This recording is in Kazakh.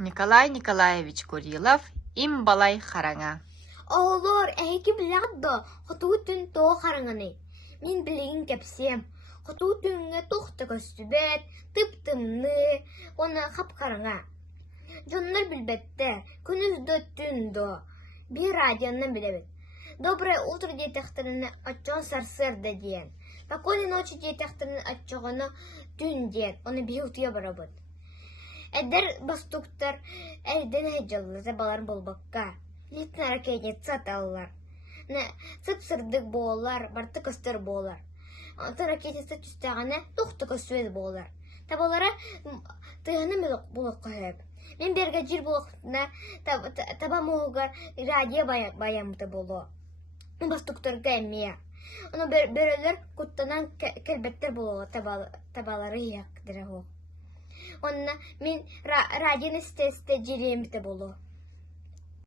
Николай Николаевич Курилов, им балай хараңа. Олор, әйкі білядды, құтуы түн тоғы қарыңаны. Мен білеген кәпсем, құтуы түнге тоқты көстібет, тып-тымны, оны қап қарыңа. Жонлар білбетті, күнізді түнді, бір радионнан білебет. Доброе утро, детекторыны отчон сарсырды дейін. Спокойной ночи, детекторыны отчоғыны түн дейін, оны бейутыя барабыд. Әдір бастуктар әрден әйджалылы забалар болбаққа. Литін аракейне цат алылар. Цат сырдық болар, барты көстер болар. Антын ракетесі түстіғаны тұқты көсуез болар. Табалары тығаны болық қойып. Мен берге жир болықна таба мұғығар радио баямды болу. Бастуктар кәмия. Оны бөрілер құттанан кәлбеттер болуға табалары яқтыры оқ. Онна мен радионы істесті жиремді болу.